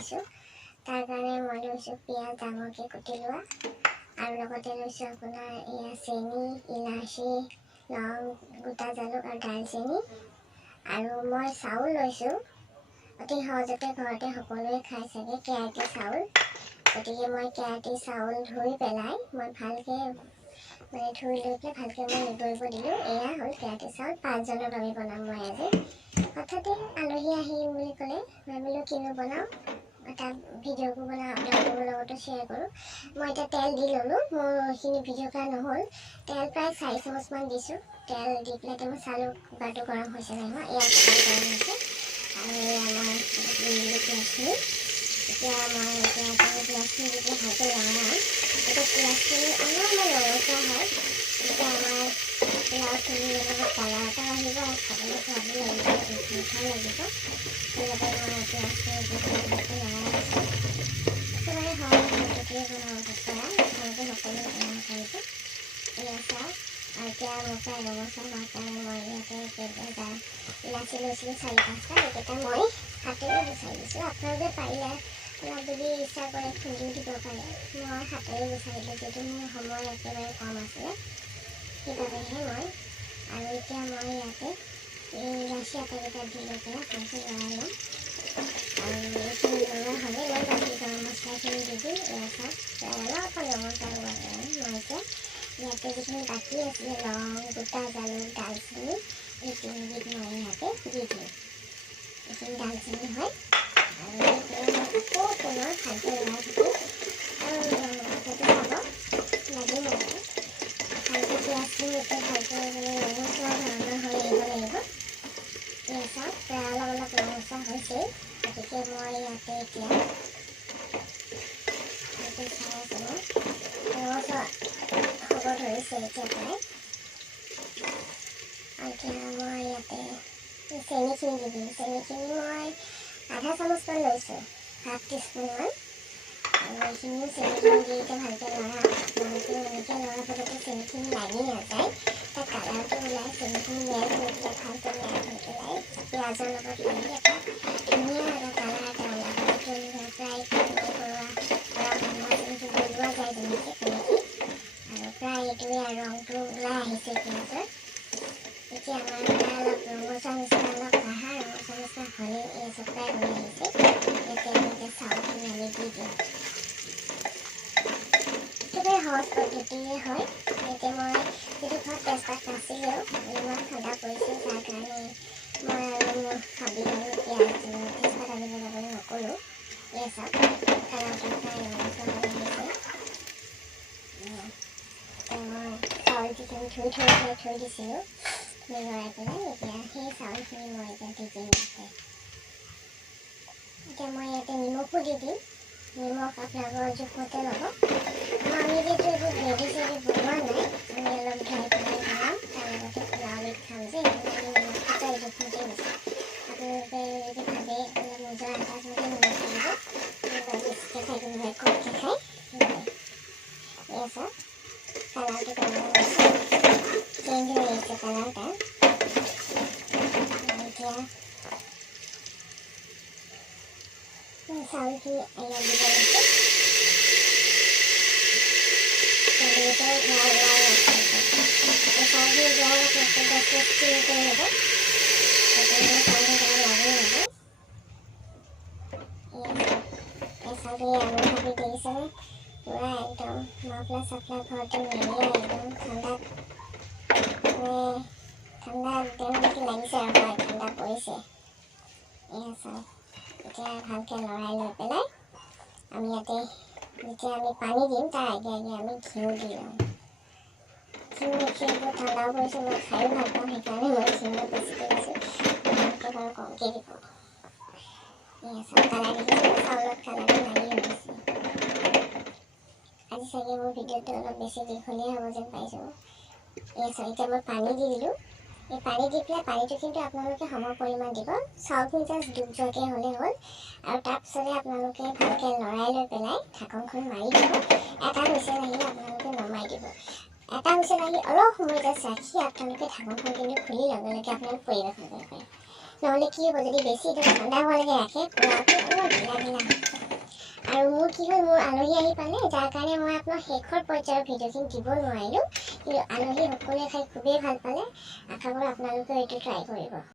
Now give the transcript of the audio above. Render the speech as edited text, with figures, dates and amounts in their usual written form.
দিছোঁ। তাৰ কাৰণে মই লৈছোঁ পিঁয়াজ ডাঙৰকৈ কুটি লোৱা, আৰু লগতে লৈছোঁ আপোনাৰ এয়া চেনি, ইলাচি, লং, গোটা জালুক আৰু দালচেনি। আৰু মই চাউল লৈছোঁ, অতি সহজতে ঘৰতে সকলোৱে খাই চাগে, কেৰাটী চাউল। গতিকে মই কেৰাটী চাউল ধুই পেলাই মই ভালকৈ ধুই লৈ পেলাই ভালকৈ মই নিবৰিব দিলোঁ। এয়া হ'ল কেৰাটী চাউল। 5জনৰ বাবে বনাম মই আজি। হঠাতে আলহী আহিম বুলি ক'লে ভাবিলোঁ কিনো বনাওঁ, এটা ভিডিঅ'বোৰ বনাওঁ, আপোনালোকৰ লগতো শ্বেয়াৰ কৰোঁ। মই এতিয়া তেল দি ল'লোঁ, মোৰ এইখিনি ভিডিঅ' কৰা নহ'ল। তেল প্ৰায় 4 চামুচমান দিছোঁ। তেল দি পেলাই মই চালোঁ কুকাৰটো গৰম হৈছে নাই হোৱা। এয়া কুকাৰ গৰম হৈছে, আৰু এয়া মই পিঁয়াজখিনি, এতিয়া মই পিঁয়াজখিনি দি পেলাই ভালকৈ লৰাওঁ। এতিয়া পিঁয়াজখিনি অলপমান ৰঙচুৱা হয়, তেতিয়া আমাৰ পোলাওখিনিৰ লগত কালাৰ এটা আহিব আৰু খাবলৈ সোৱাদো লাগিব, মিঠা লাগিব। সেইবাবে মই পিঁয়াজখিনি দি পেলাই ভালকৈ লৰাই আছোঁ। একেবাৰে সহজ পদ্ধতিৰে বনাব বিচৰা, আপোনালোকে সকলো বনাব পাৰিব। এয়া চাওক, আৰু এতিয়া মোৰ প্ৰায় ৰঙচুৱা হোৱাৰ কাৰণে মই ইয়াতে ইলাচি লৈছিলোঁ 4-5টা, এইকেইটা মই হাতেৰে গুচাই দিছোঁ। আপোনালোকে পাৰিলে যদি ইচ্ছা কৰে খুন্দিও দিব পাৰে। মই হাতেৰে গুচাই দিলোঁ, যিহেতু মোৰ সময় একেবাৰে কম আছিলে, সেইবাবেহে মই। আৰু এতিয়া মই ইয়াতে ইলাচি আটাকেইটা দি লৈ পেলাই ভালকৈ লৰাই ল'ম। আৰু এইখিনি লৰোৱা হ'লে মই বাকী গৰম মছলাখিনি দি দিম। এয়া চাওক, অলপমান ৰঙচুৱা হোৱাৰ কাৰণে মই এতিয়া ইয়াতে যিখিনি বাকী আছিলে লং, গোটা জালুক, দালচেনি, এই 3বিধ মই ইয়াতে দি দিম। এইখিনি দালচেনি হয়, আৰু এতিয়া মই আকৌ পুনৰ ভালকৈ লৰাই থাকিম। আৰু সেইটো চাব লাগিব ভালকৈ পিঁয়াজখিনি এতিয়া ভালকৈ ৰঙচুৱা ধৰণৰ হৈ আহিব লাগিব। এয়া চাওক, প্ৰায় অলপ ৰঙচুৱা হৈছেই। গতিকে মই ইয়াতে এতিয়া ভালকৈ চাই আছোঁ, মই ৰঙচুৱা হ'ব ধৰিছে এতিয়া প্ৰায়। এতিয়া মই ইয়াতে চেনিখিনি দি দিম। চেনিখিনি মই আধা চামুচমান লৈছোঁ, ½ টিস্পুনমান। আৰু এইখিনিও চেনিখিনি দি এতিয়া ভালকৈ লৰাওঁ। আপোনালোকে এনেকৈ লৰাব যাতে চেনিখিনি লাগি নাযায়, তাৰ কালাৰটো ওলাই, চেনিখিনি মেল্ট হৈ পেলাই ভালকৈ মেল্ট হৈ পেলাই পিঁয়াজৰ লগত লাগি এটা ধুনীয়া এটা কালাৰ এটা ওলাব। যিটো প্ৰায় ঘৰুৱা মাছ যিটো বনোৱা যায় যেনেকৈ তেনেকৈ, আৰু প্ৰায় এইটোৱে ৰংটো ওলাই আহিছে পিঁয়াজৰ। এতিয়া আমাৰ প্ৰায় অলপ ৰঙচুৱা নিচিনা, অলপ কাঢ়া ৰঙচুৱা নিচিনা হ'লেই এই চব প্ৰায় হৈ আহিছে। ইয়াতে আমি এতিয়া চাউলখিনি আমি দি দিম। একেবাৰে সহজ পদ্ধতিৰে হয়। এতিয়া মই যদি ঘৰত তেজপাত নাছিলেও, ইমান ঠাণ্ডা পৰিছে, তাৰ কাৰণে মই আৰু ভাবি ল'লোঁ তেজপাত আনিব যাবলৈ নকৰোঁ। এয়া চাওক, কালাৰটো প্ৰায় ৰঙচুৱা হৈ আহিছে। মই চাউল যিখিনি ধুই থৈ দিছিলোঁ লৰাই পেলাই, এতিয়া সেই চাউলখিনি মই এতিয়া দি দিম ইয়াতে। এতিয়া মই ইয়াতে নিমখো দি দিম। নিমখ আপোনালোকৰ জোখমতে ল'ব। আমি যিহেতু এইবোৰ গ্ৰেভি চেভি বনোৱা নাই, আমি অলপ ড্ৰাই পেলাই বনাম, তাৰ লগতে পোলাওবিধ খাম যে, সেইকাৰণে আমি নিমখটো প্ৰায় জোখমতে দিছোঁ। আপোনালোকে যদি ভাবে অলপ নিজৰ আন্দাজমতে নিমখ দিব, কোনোবাই বেছিকৈ খায়, কোনোবাই কমকৈ খায়, সেইবাবে। এয়া চাওক, কালাৰটো কেনেকুৱা হৈছে, চেঞ্জ হৈ আহিছে কালাৰটা। এতিয়া চাউলখিনি ইয়াত দিব লৈছোঁ। চাউলখিনি দিয়াৰ লগে গেছটো চিম কৰি ল'ব, যাতে চাউলখিনি লাগি নাযায়। এই চাউলখিনি আমি ভাবি দেখিছেনে, পূৰা একদম মাফলা চাফলা ঘৰতে মেৰিয়াই একদম ঠাণ্ডা একদম লাগিছে আৰু হয় ঠাণ্ডা পৰিছে। এয়া চাওক, এতিয়া ভালকৈ লৰাই লৈ পেলাই আমি ইয়াতে যেতিয়া আমি পানী দিম, তাৰ আগে আগে আমি ঘিউ দি লওঁ। ঘিউ এইবোৰ ঠাণ্ডাও পৰিছে, মই খায়ো ভাল পাওঁ, সেইকাৰণে মই ঘিউটো বেছিকৈ দিছোঁ। আপোনালোকে বাৰু কমকৈ দিব। এয়া চাওক, কালাৰ দেখিছে, চাউলত কালাৰটো লাগি গৈছে। আজি চাগে মোৰ ভিডিঅ'টো অলপ বেছি দীঘলীয়া হ'ব যেন পাইছোঁ। এয়া চাওক, এতিয়া মই পানী দি দিলোঁ। এই পানী দি পেলাই পানীটো কিন্তু আপোনালোকে সম পৰিমাণ দিব। চাউলখিনি জাষ্ট ডুব যোৱাকৈ হ'লেই হ'ল। আৰু তাৰপিছতে আপোনালোকে ভালকৈ লৰাই লৈ পেলাই ঢাকনখন মাৰি দিব। এটা হুইচেল আহিলে আপোনালোকে নমাই দিব। এটা হুইচেল আহি অলপ সময় জাষ্ট ৰাখি আপোনালোকে ঢাকনখন কিন্তু খুলি লগে লগে আপোনালোকে পৰিৱেশন কৰিব পাৰে। নহ'লে কি হ'ব, যদি বেছি ঠাণ্ডা হোৱালৈকে ৰাখে পোৰাটো অলপ ঢিলা ঢিলা হয়। আৰু মোৰ কি হ'ল, মোৰ আলহী আহি পালে, যাৰ কাৰণে মই আপোনাক শেষৰ পৰ্যায়ৰ ভিডিঅ'খিনি দিব নোৱাৰিলোঁ, কিন্তু আলহী সকলোৱে খাই খুবেই ভাল পালে। আশা কৰোঁ আপোনালোকেও এইটো ট্ৰাই কৰিব।